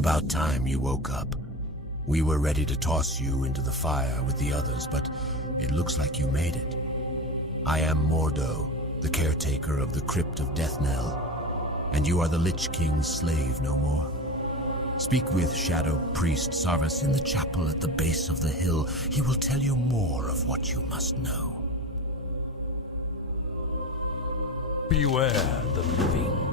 About time you woke up. We were ready to toss you into the fire with the others, but it looks like you made it. I am Mordo, the caretaker of the Crypt of Deathnell, and you are the Lich King's slave no more. Speak with Shadow Priest Sarvis in the chapel at the base of the hill. He will tell you more of what you must know. Beware the living.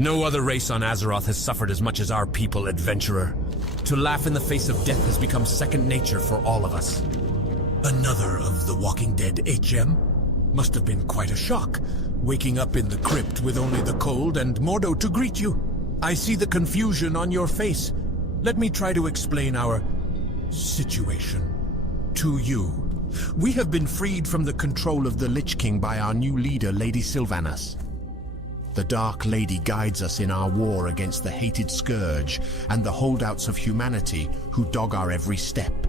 No other race on Azeroth has suffered as much as our people, adventurer. To laugh in the face of death has become second nature for all of us. Another of the Walking Dead HM? Must have been quite a shock, waking up in the crypt with only the cold and Mordo to greet you. I see the confusion on your face. Let me try to explain our situation to you. We have been freed from the control of the Lich King by our new leader, Lady Sylvanas. The Dark Lady guides us in our war against the hated Scourge and the holdouts of humanity who dog our every step.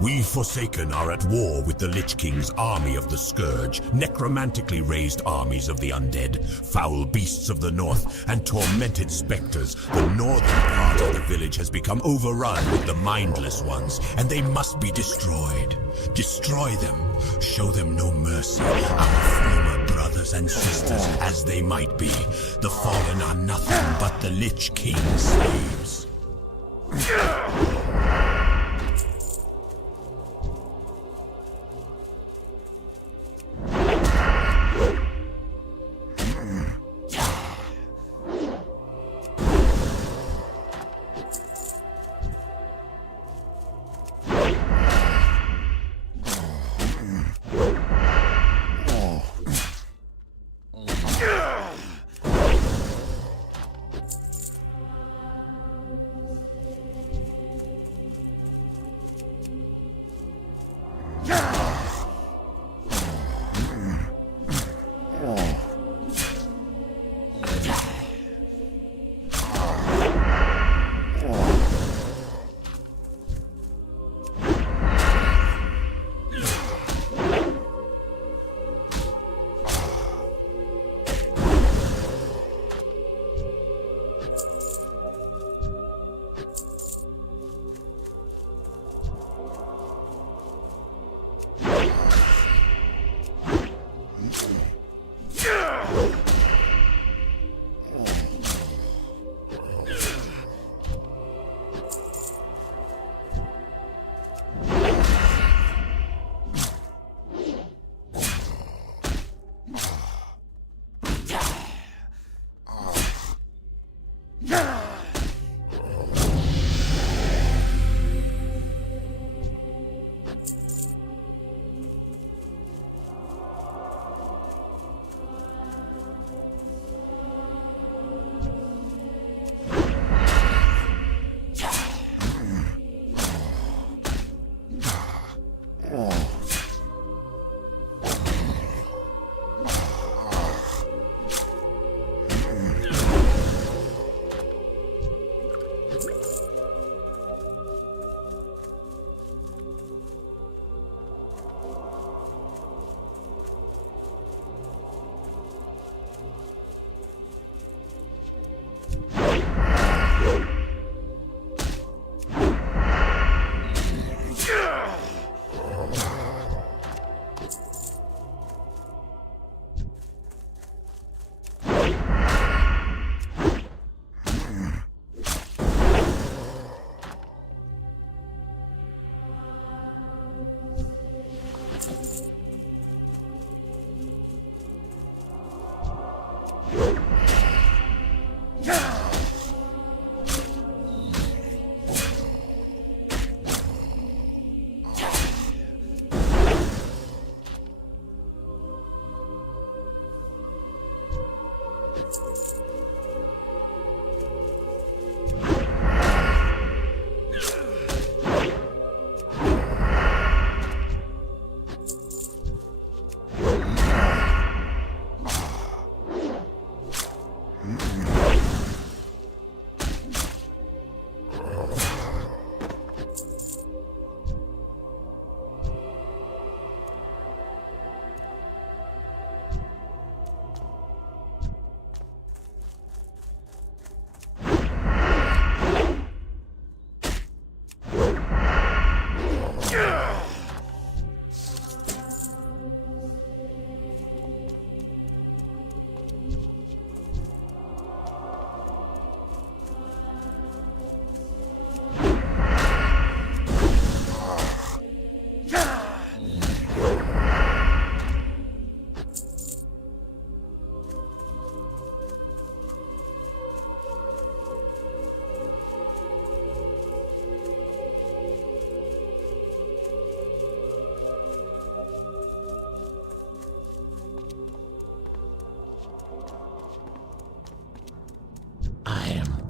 We Forsaken are at war with the Lich King's army of the Scourge, necromantically raised armies of the undead, foul beasts of the north, and tormented specters. The northern part of the village has become overrun with the mindless ones, and they must be destroyed. Destroy them, show them no mercy. Our former brothers and sisters, as they might be, the fallen are nothing but the Lich King's slaves.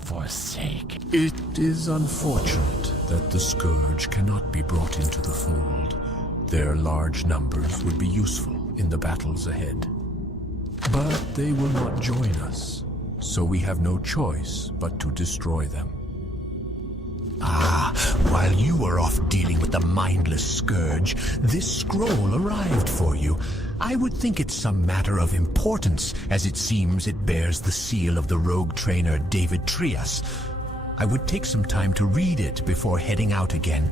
Forsaken. It is unfortunate that the Scourge cannot be brought into the fold. Their large numbers would be useful in the battles ahead. But they will not join us, so we have no choice but to destroy them. Ah, while you were off dealing with the mindless Scourge, this scroll arrived for you. I would think it's some matter of importance, as it seems it bears the seal of the rogue trainer David Trias. I would take some time to read it before heading out again.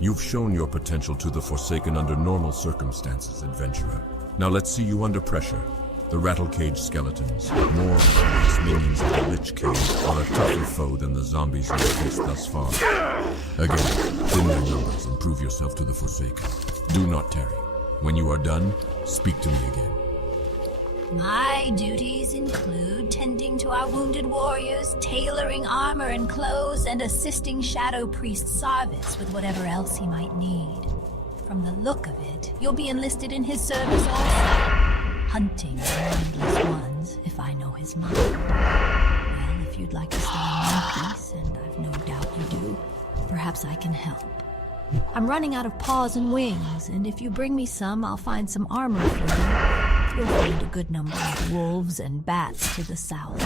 You've shown your potential to the Forsaken under normal circumstances, adventurer. Now let's see you under pressure. The Rattlecage skeletons, more murderous minions of the Lich King, are a tougher foe than the zombies you've faced thus far. Again, thin their numbers and prove yourself to the Forsaken. Do not tarry. When you are done, speak to me again. My duties include tending to our wounded warriors, tailoring armor and clothes, and assisting Shadow Priest Sarvis with whatever else he might need. From the look of it, you'll be enlisted in his service also. Hunting the mindless ones, if I know his mind. Well, if you'd like to stay in one piece, and I've no doubt you do, perhaps I can help. I'm running out of paws and wings, and if you bring me some, I'll find some armor for you. You'll find a good number of wolves and bats to the south.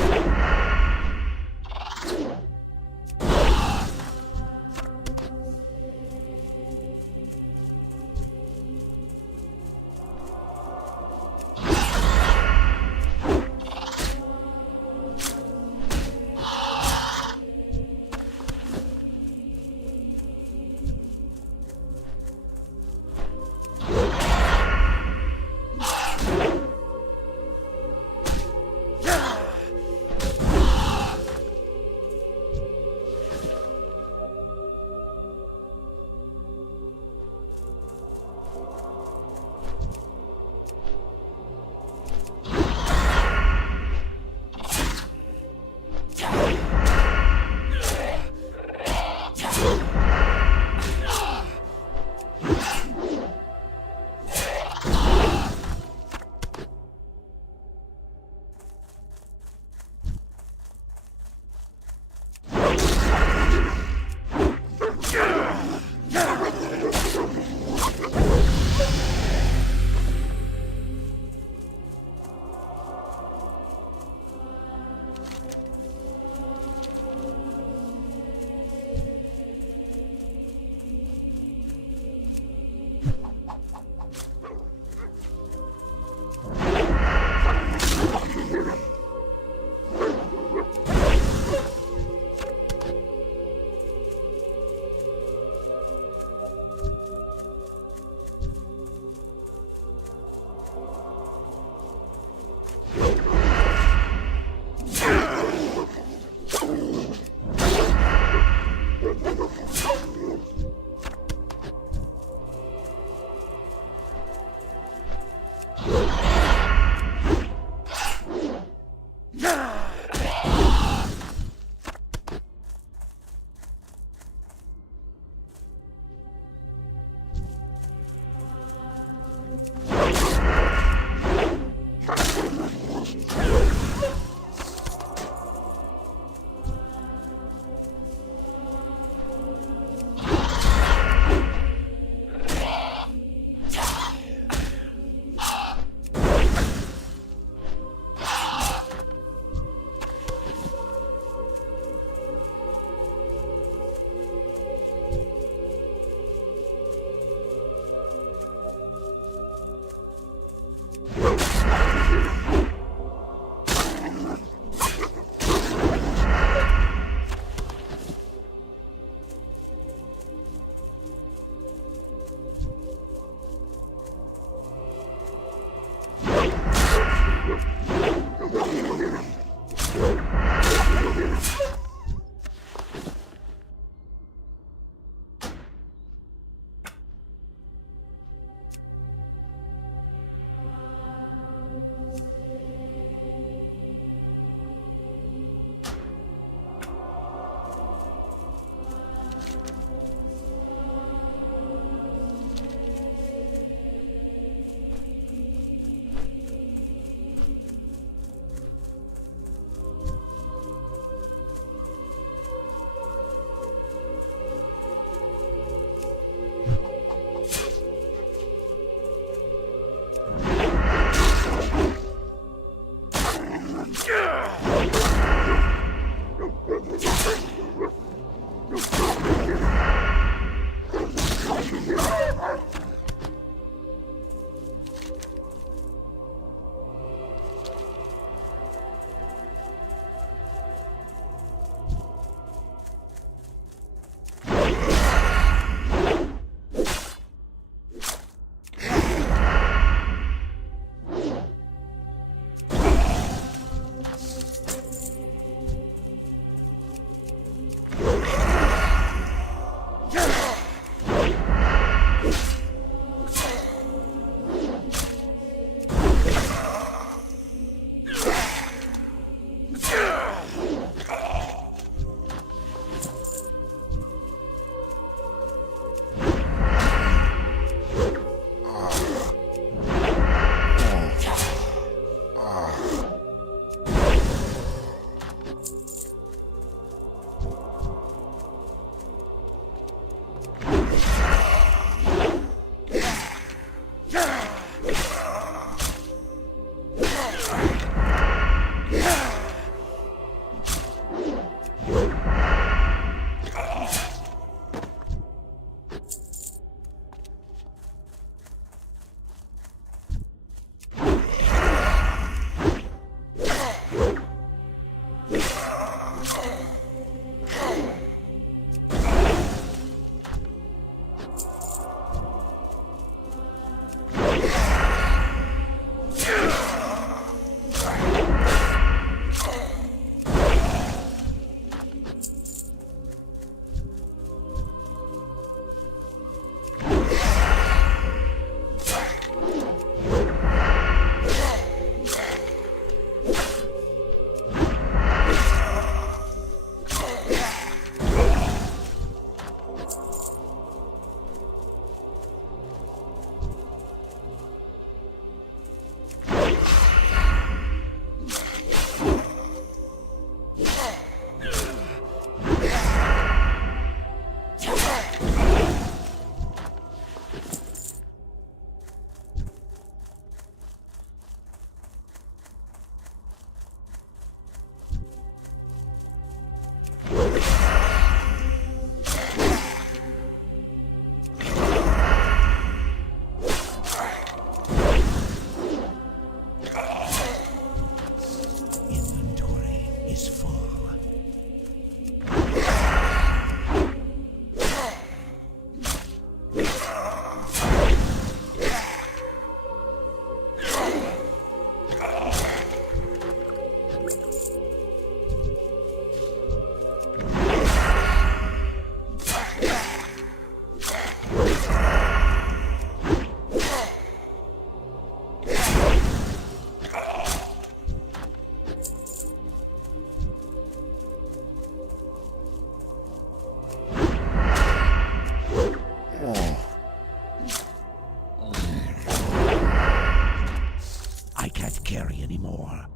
can't carry anymore.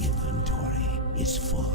Inventory is full.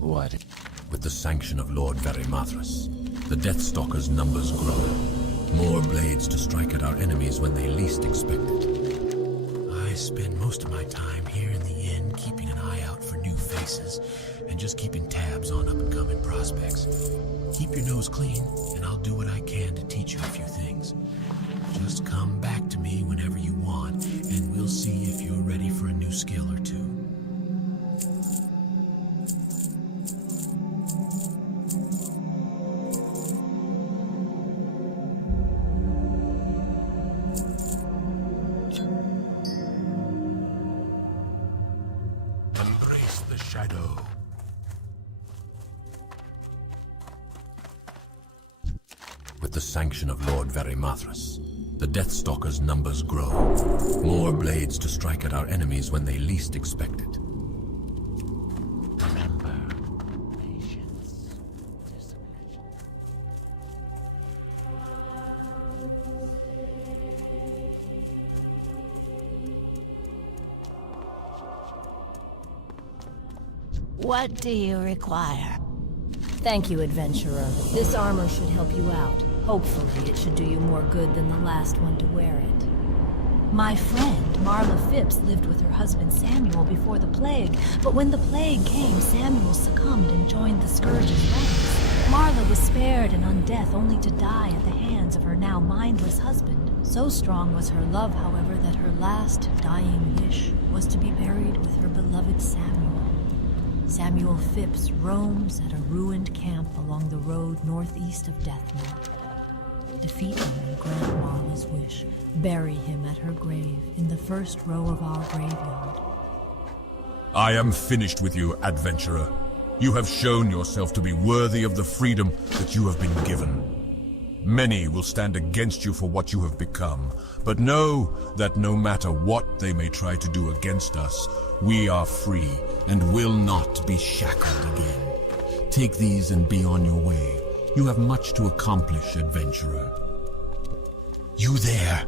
What? With the sanction of Lord Varimathras, the Deathstalker's numbers grow. More blades to strike at our enemies when they least expect it. I spend most of my time here in the inn keeping an eye out for new faces and just keeping tabs on up-and-coming prospects. Keep your nose clean, and I'll do what I can to teach you a few things. Just come back to me whenever you want, and we'll see if you're ready for a new skill or two. Embrace the shadow. With the sanction of Lord Varimathras, the Deathstalker's numbers grow. More blades to strike at our enemies when they least expect it. Remember, patience, discipline. What do you require? Thank you, adventurer. This armor should help you out. Hopefully, it should do you more good than the last one to wear it. My friend, Marla Phipps, lived with her husband Samuel before the plague, but when the plague came, Samuel succumbed and joined the Scourge's ranks. Marla was spared and on death only to die at the hands of her now mindless husband. So strong was her love, however, that her last dying wish was to be buried with her beloved Samuel. Samuel Phipps roams at a ruined camp along the road northeast of Deathmore. Defeat him and grant Marla's wish. Bury him at her grave in the first row of our graveyard. I am finished with you, adventurer. You have shown yourself to be worthy of the freedom that you have been given. Many will stand against you for what you have become, but know that no matter what they may try to do against us, we are free and will not be shackled again. Take these and be on your way. You have much to accomplish, adventurer. You there.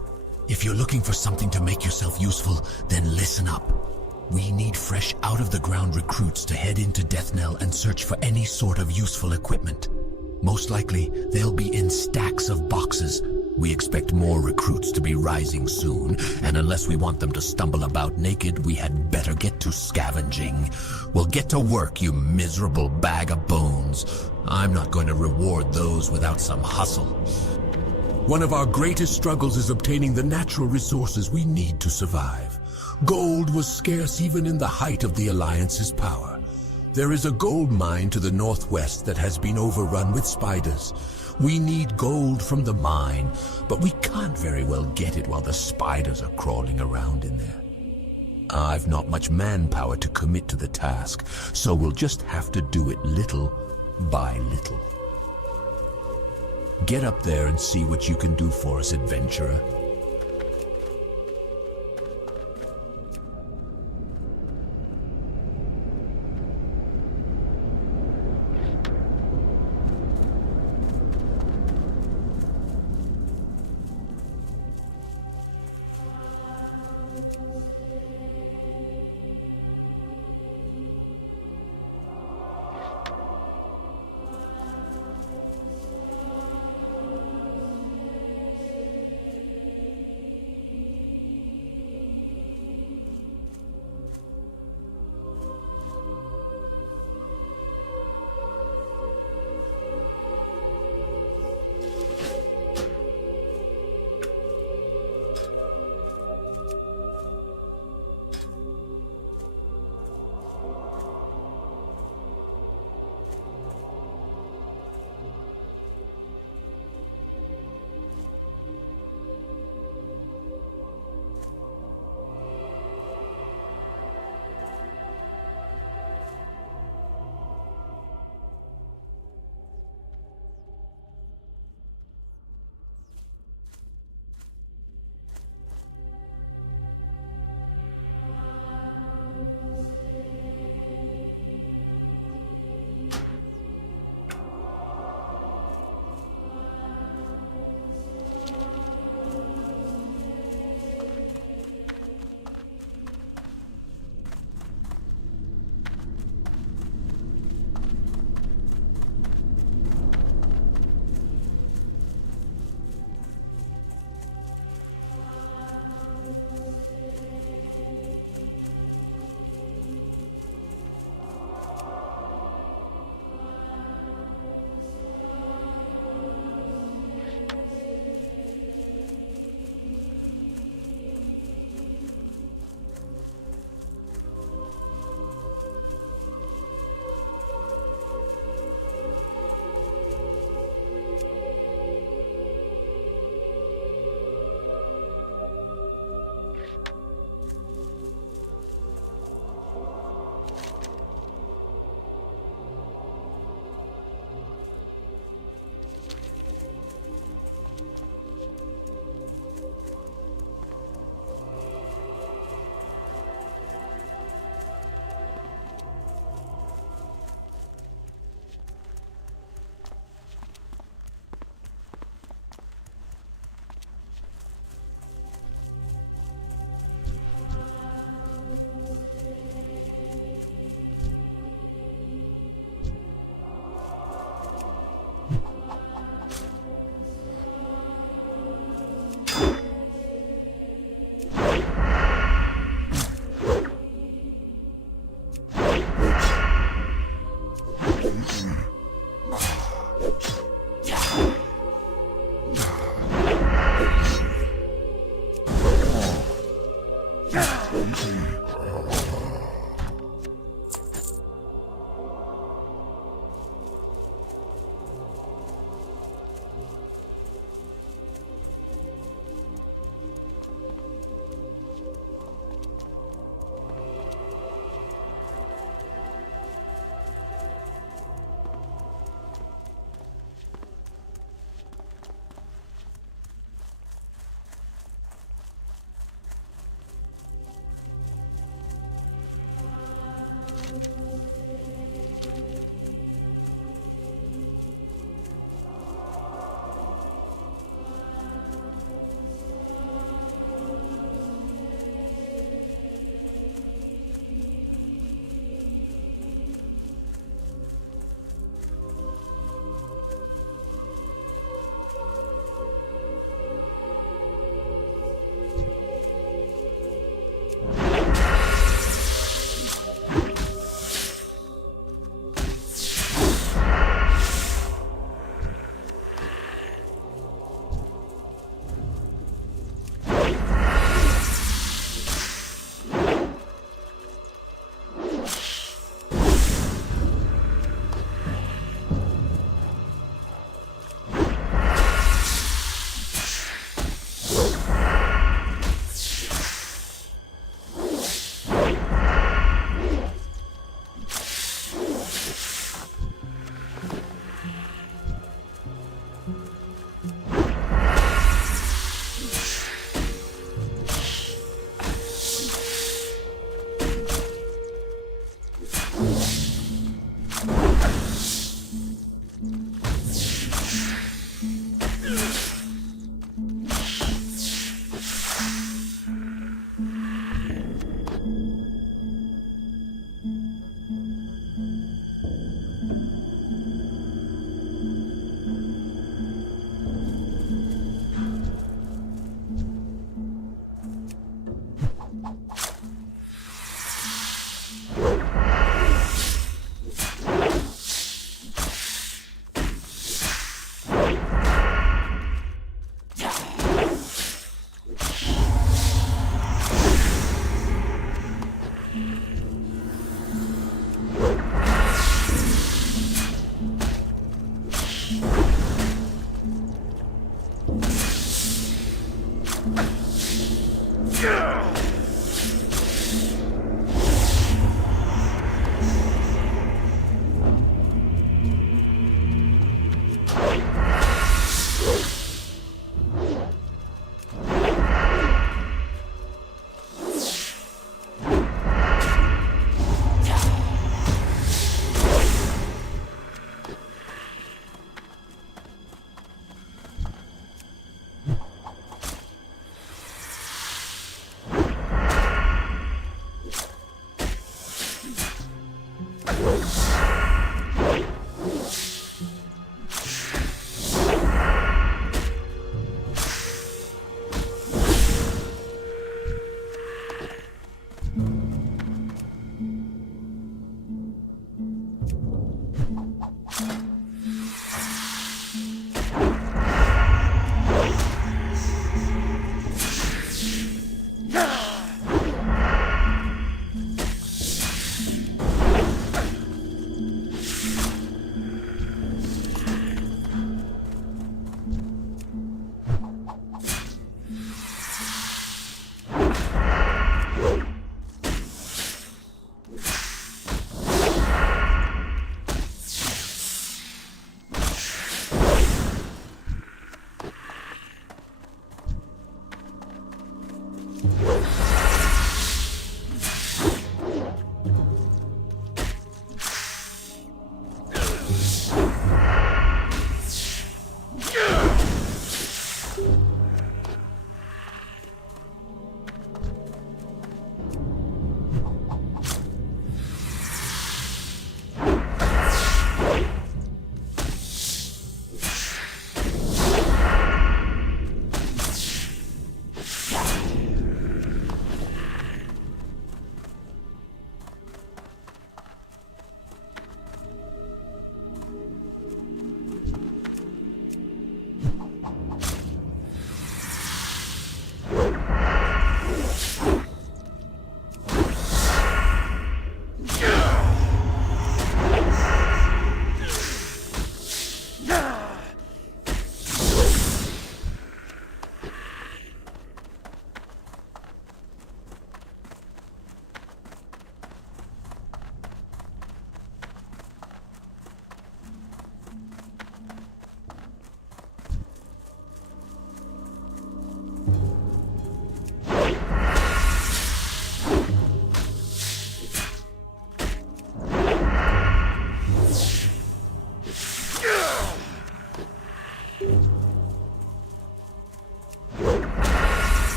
If you're looking for something to make yourself useful, then listen up. We need fresh out-of-the-ground recruits to head into Deathnell and search for any sort of useful equipment. Most likely, they'll be in stacks of boxes. We expect more recruits to be rising soon, and unless we want them to stumble about naked, we had better get to scavenging. Well, get to work, you miserable bag of bones. I'm not going to reward those without some hustle. One of our greatest struggles is obtaining the natural resources we need to survive. Gold was scarce even in the height of the Alliance's power. There is a gold mine to the northwest that has been overrun with spiders. We need gold from the mine, but we can't very well get it while the spiders are crawling around in there. I've not much manpower to commit to the task, so we'll just have to do it little by little. Get up there and see what you can do for us, adventurer.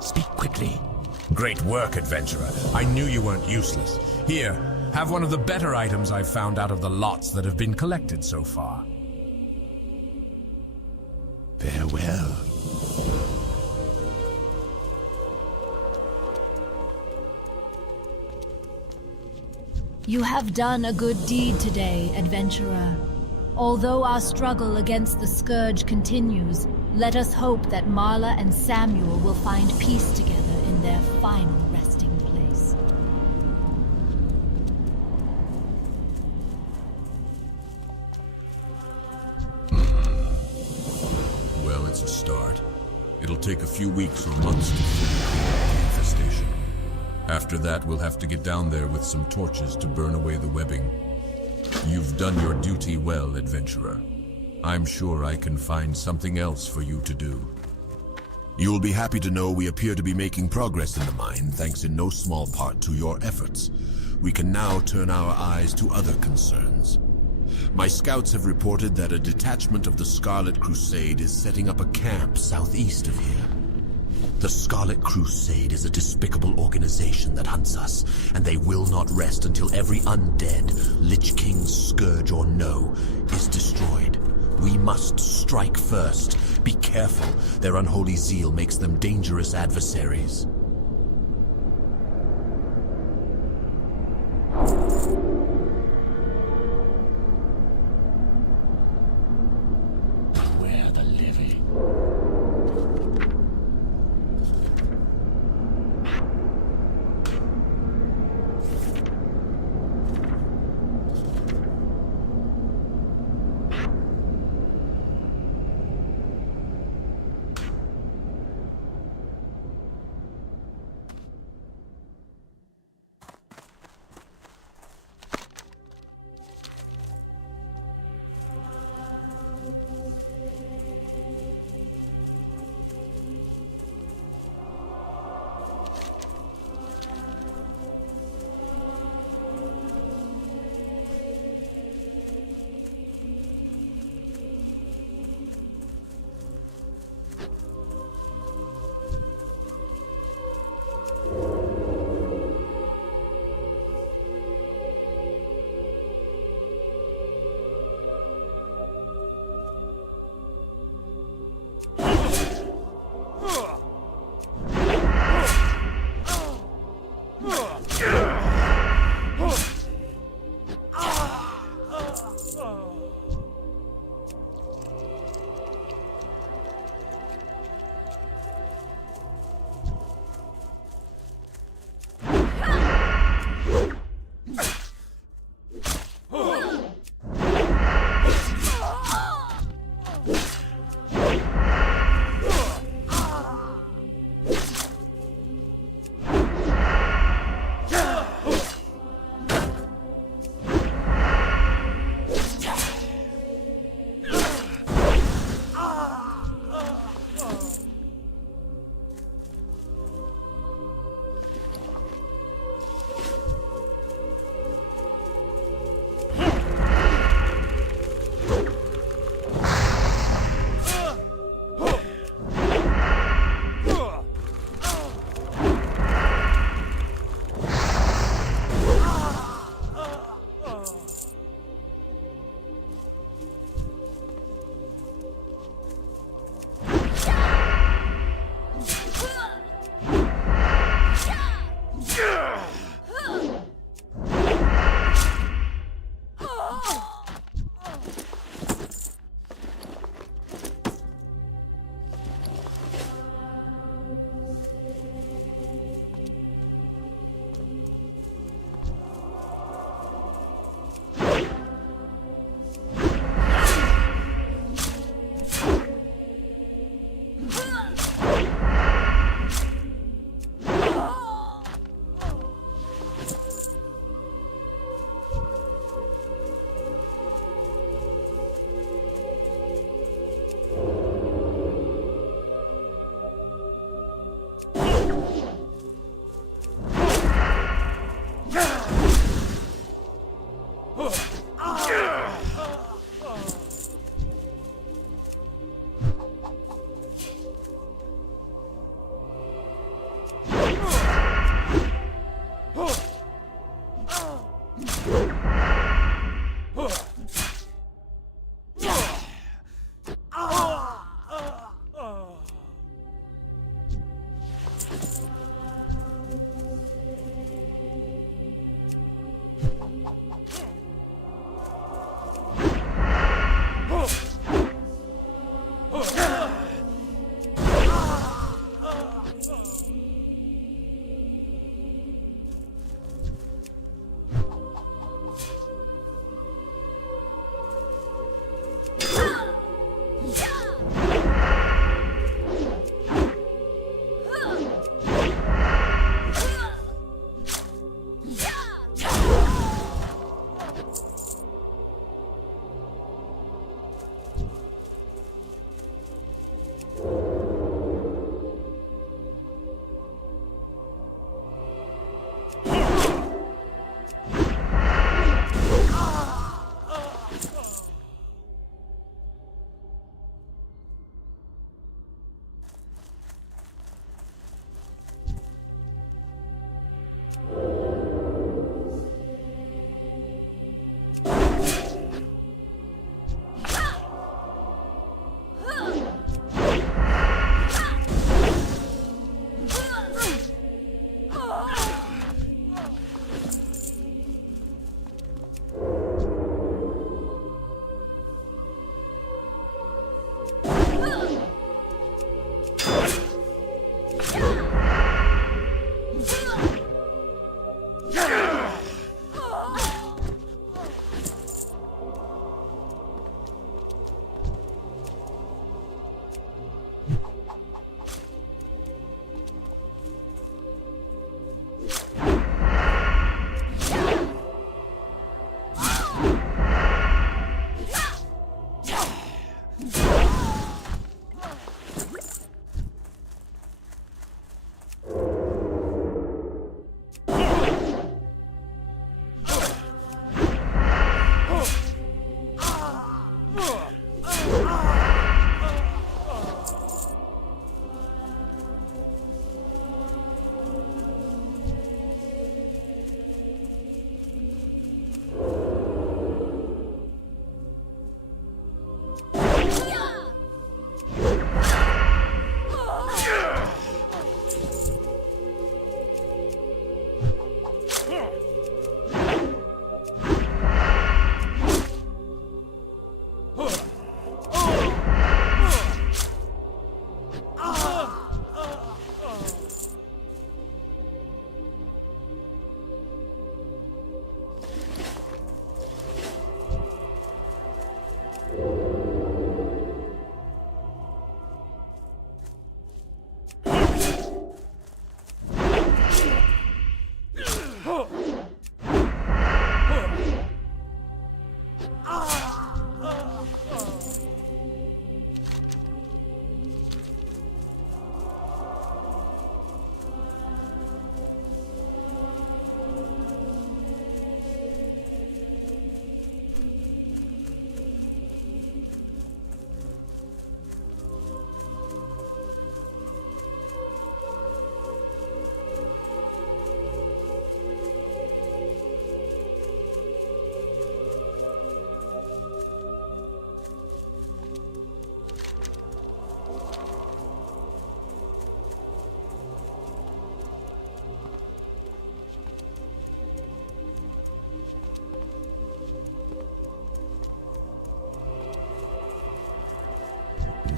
Speak quickly. Great work, adventurer. I knew you weren't useless. Here, have one of the better items I've found out of the lots that have been collected so far. Farewell. You have done a good deed today, adventurer. Although our struggle against the Scourge continues, let us hope that Marla and Samuel will find peace together in their final resting place. Well, it's a start. It'll take a few weeks or months to fully After that, we'll have to get down there with some torches to burn away the webbing. You've done your duty well, adventurer. I'm sure I can find something else for you to do. You will be happy to know we appear to be making progress in the mine, thanks in no small part to your efforts. We can now turn our eyes to other concerns. My scouts have reported that a detachment of the Scarlet Crusade is setting up a camp southeast of here. The Scarlet Crusade is a despicable organization that hunts us, and they will not rest until every undead, Lich King's scourge or no, is destroyed. We must strike first. Be careful. Their unholy zeal makes them dangerous adversaries. Beware the living.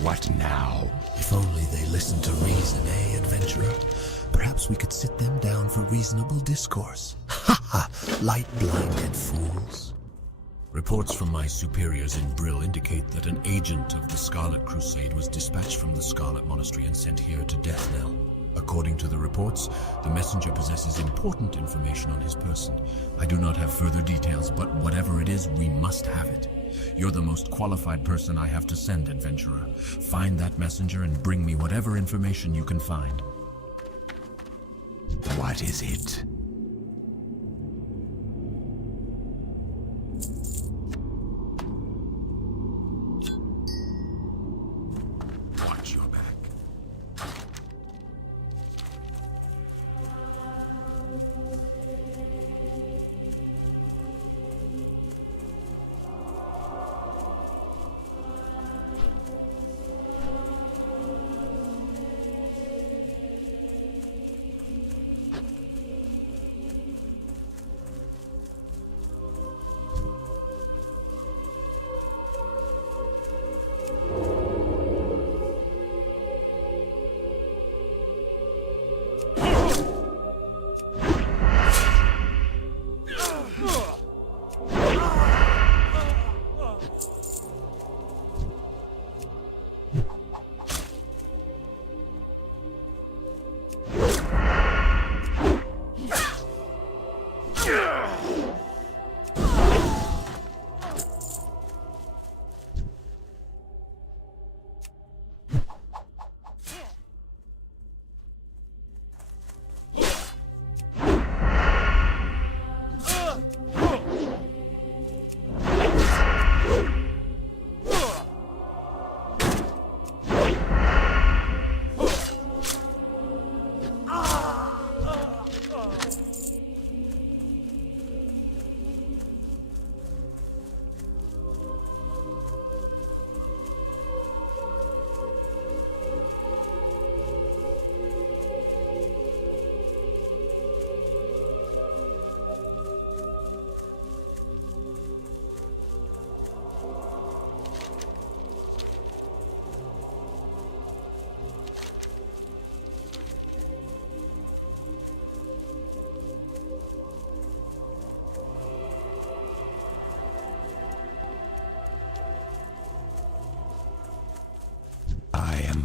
What now? If only they listened to reason, eh, adventurer? Perhaps we could sit them down for reasonable discourse. Ha ha! Light-blinded fools. Reports from my superiors in Brill indicate that an agent of the Scarlet Crusade was dispatched from the Scarlet Monastery and sent here to Deathnell. According to the reports, the messenger possesses important information on his person. I do not have further details, but whatever it is, we must have it. You're the most qualified person I have to send, adventurer. Find that messenger and bring me whatever information you can find. What is it? Watch your back.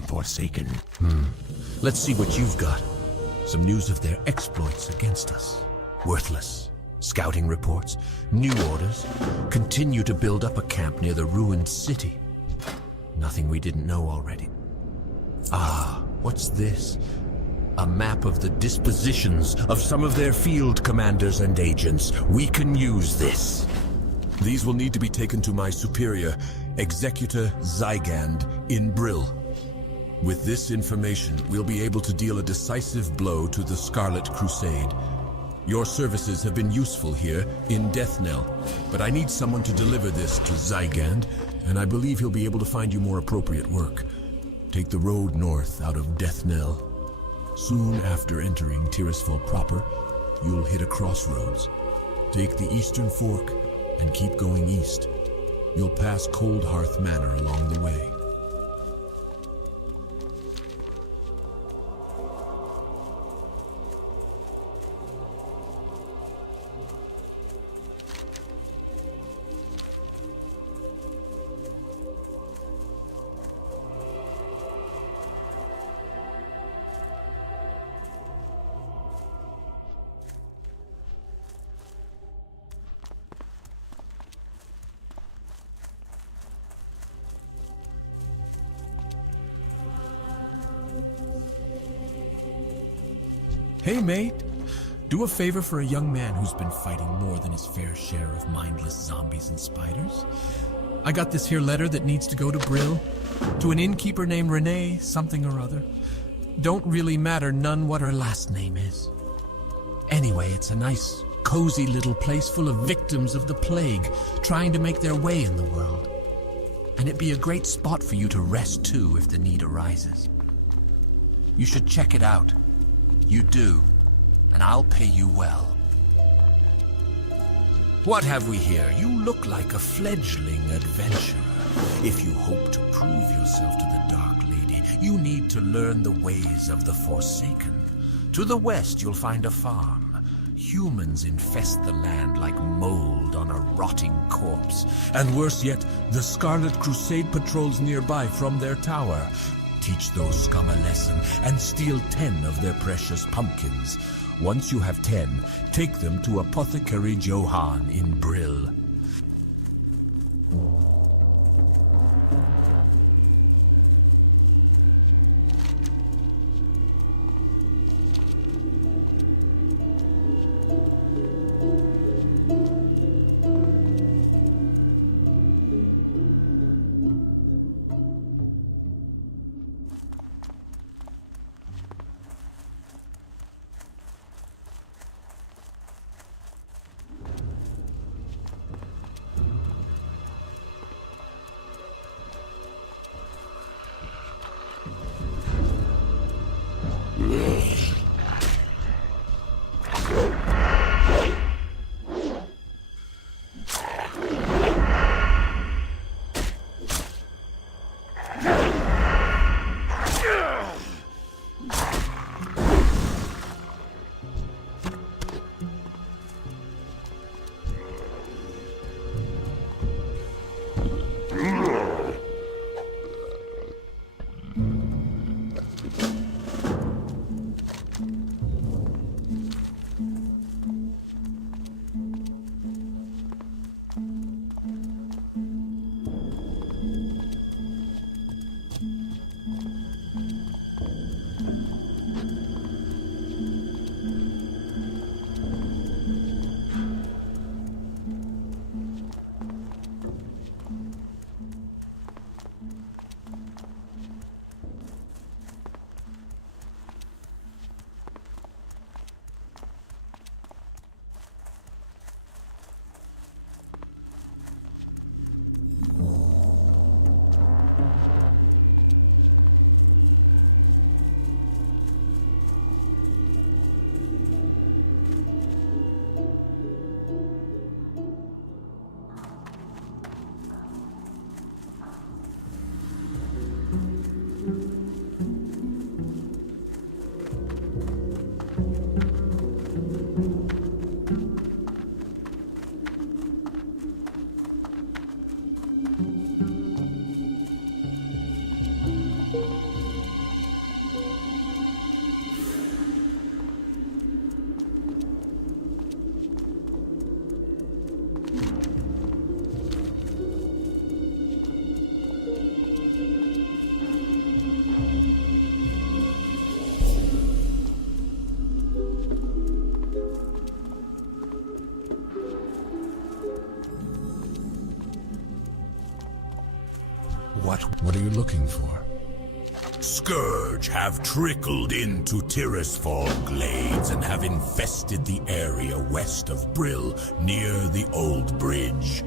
Forsaken. Let's see what you've got. Some news of their exploits against us. Worthless. Scouting reports, new orders. Continue to build up a camp near the ruined city. Nothing we didn't know already. Ah, what's this? A map of the dispositions of some of their field commanders and agents. We can use this. These will need to be taken to my superior, Executor Zygand, in Brill. With this information, we'll be able to deal a decisive blow to the Scarlet Crusade. Your services have been useful here in Deathnell, but I need someone to deliver this to Zygand, and I believe he'll be able to find you more appropriate work. Take the road north out of Deathnell. Soon after entering Tirisfal proper, you'll hit a crossroads. Take the eastern fork and keep going east. You'll pass Cold Hearth Manor along the way. Hey, mate. Do a favor for a young man who's been fighting more than his fair share of mindless zombies and spiders. I got this here letter that needs to go to Brill, to an innkeeper named Renee something or other. Don't really matter none what her last name is. Anyway, it's a nice, cozy little place full of victims of the plague, trying to make their way in the world. And it'd be a great spot for you to rest too if the need arises. You should check it out. You do, and I'll pay you well. What have we here? You look like a fledgling adventurer. If you hope to prove yourself to the Dark Lady, you need to learn the ways of the Forsaken. To the west, you'll find a farm. Humans infest the land like mold on a rotting corpse. And worse yet, the Scarlet Crusade patrols nearby from their tower. Teach those scum a lesson and steal 10 of their precious pumpkins. Once you have 10, take them to Apothecary Johann in Brill. What are you looking for? Scourge have trickled into Tirisfal Glades and have infested the area west of Brill, near the Old Bridge.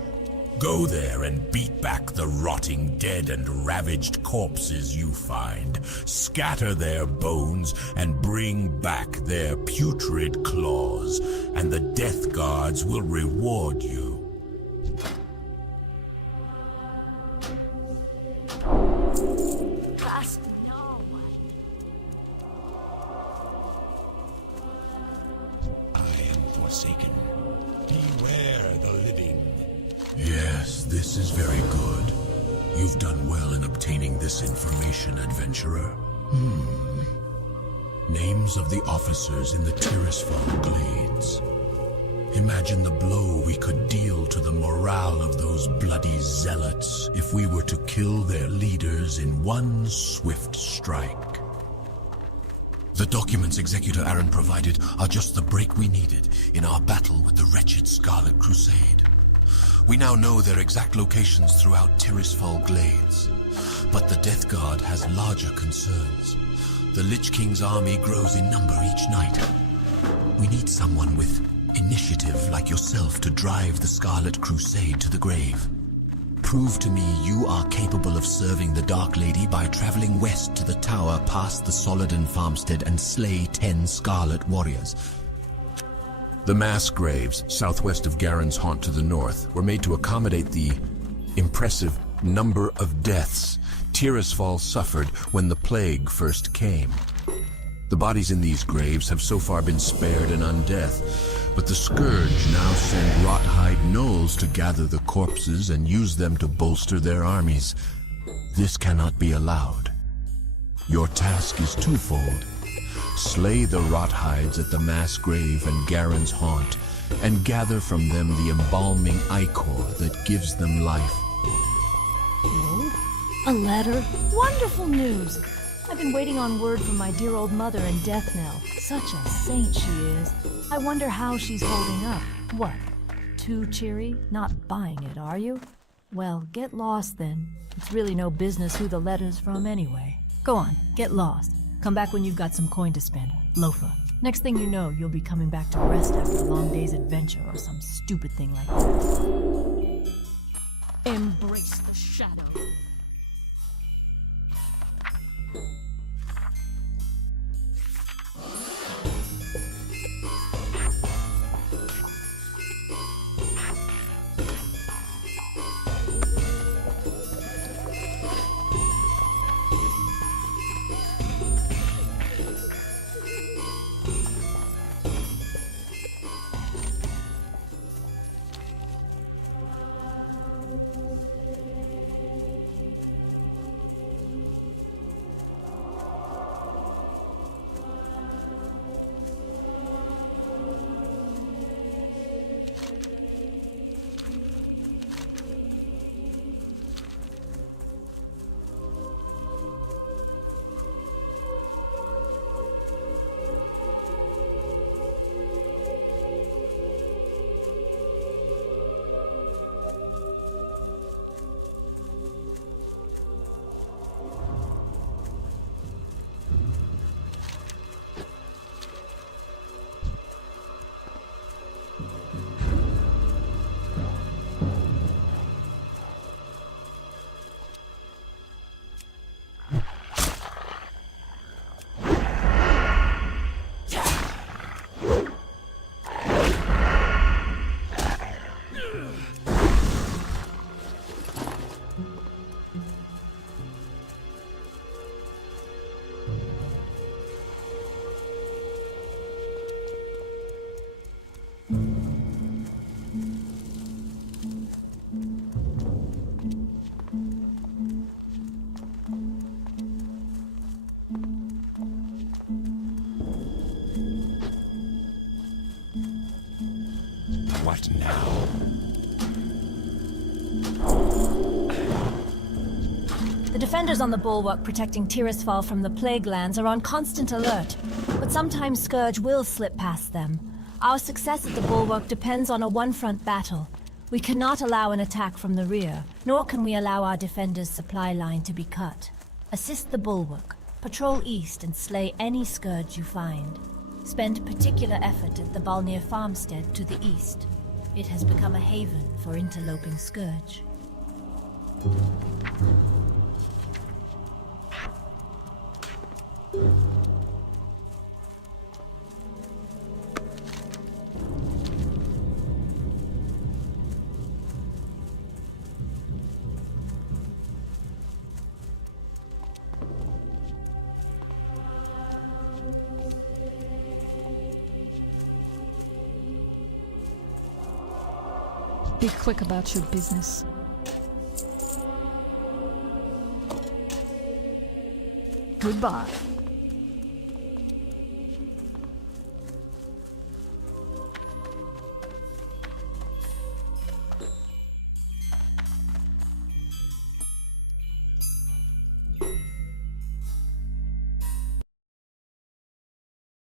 Go there and beat back the rotting dead and ravaged corpses you find. Scatter their bones and bring back their putrid claws, and the Death Guards will reward you. Forsaken. Beware the living. Yes, this is very good. You've done well in obtaining this information, adventurer. Names of the officers in the Tirisfal Glades. Imagine the blow we could deal to the morale of those bloody zealots if we were to kill their leaders in one swift strike. The documents Executor Aaron provided are just the break we needed in our battle with the wretched Scarlet Crusade. We now know their exact locations throughout Tirisfal Glades. But the Death Guard has larger concerns. The Lich King's army grows in number each night. We need someone with initiative like yourself to drive the Scarlet Crusade to the grave. Prove to me you are capable of serving the Dark Lady by traveling west to the tower past the Soladin farmstead and slay 10 Scarlet warriors. The mass graves, southwest of Garen's haunt to the north, were made to accommodate the impressive number of deaths Tirisfal suffered when the plague first came. The bodies in these graves have so far been spared an undeath, but the Scourge now send rot-hide gnolls to gather the corpses and use them to bolster their armies. This cannot be allowed. Your task is twofold. Slay the rot-hides at the mass grave and Garen's haunt, and gather from them the embalming ichor that gives them life. Oh, a letter? Wonderful news! I've been waiting on word from my dear old mother in Deathnell. Such a saint she is. I wonder how she's holding up. What? Too cheery? Not buying it, are you? Well, get lost then. It's really no business who the letter's from anyway. Go on, get lost. Come back when you've got some coin to spend. Loafer. Next thing you know, you'll be coming back to rest after a long day's adventure or some stupid thing like that. Embrace the shadow. What now? The defenders on the bulwark protecting Tirisfal from the plague lands are on constant alert, but sometimes Scourge will slip past them. Our success at the bulwark depends on a one-front battle. We cannot allow an attack from the rear, nor can we allow our defenders' supply line to be cut. Assist the bulwark, patrol east and slay any Scourge you find. Spend particular effort at the Balnir farmstead to the east. It has become a haven for interloping Scourge. Be quick about your business. Goodbye.